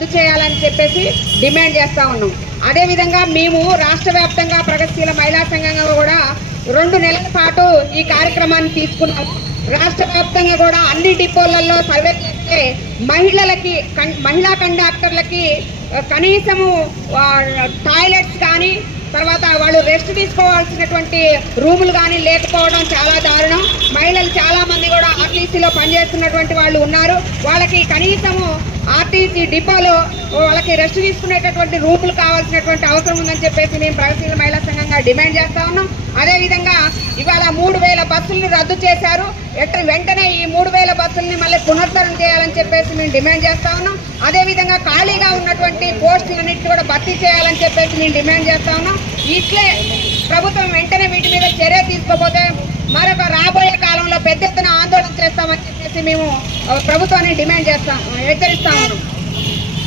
రద్దు చేయాలని చెప్పేసి డిమాండ్ చేస్తా ఉన్నాం. అదేవిధంగా మేము రాష్ట్ర వ్యాప్తంగా ప్రగతిశీల మహిళా సంఘంగా కూడా రెండు నెలల పాటు ఈ కార్యక్రమాన్ని తీసుకున్నాం. రాష్ట్ర వ్యాప్తంగా కూడా అన్ని డిపోలలో సర్వే చేస్తే మహిళలకి మహిళా కండక్టర్లకి కనీసము టాయిలెట్స్ కానీ తర్వాత వాళ్ళు రెస్ట్ తీసుకోవాల్సినటువంటి రూములు కానీ లేకపోవడం చాలా దారుణం. మహిళలు చాలా ఆర్టీసీలో పనిచేస్తున్నటువంటి వాళ్ళు ఉన్నారు. వాళ్ళకి కనీసము ఆర్టీసీ డిపోలో వాళ్ళకి రెస్ట్ తీసుకునేటటువంటి రూపులు కావాల్సినటువంటి అవసరం ఉందని చెప్పేసి మేము ప్రగతిశీల మహిళా సంఘంగా డిమాండ్ చేస్తా ఉన్నాం. అదేవిధంగా ఇవాళ మూడు వేల బస్సులను రద్దు చేశారు. ఎట్ట వెంటనే ఈ మూడు వేల బస్సుల్ని మళ్ళీ పునరుద్ధరణ చేయాలని చెప్పేసి మేము డిమాండ్ చేస్తా ఉన్నాం. అదేవిధంగా ఖాళీగా ఉన్నటువంటి పోస్టులన్నింటినీ కూడా భర్తీ చేయాలని చెప్పేసి మేము డిమాండ్ చేస్తా ఉన్నాం. ఇట్లే ప్రభుత్వం వెంటనే వీటి మీద చర్య తీసుకోపోతే మేము ప్రభుత్వాన్ని డిమాండ్ చేస్తాం హెచ్చరిస్తా. ఉన్నాం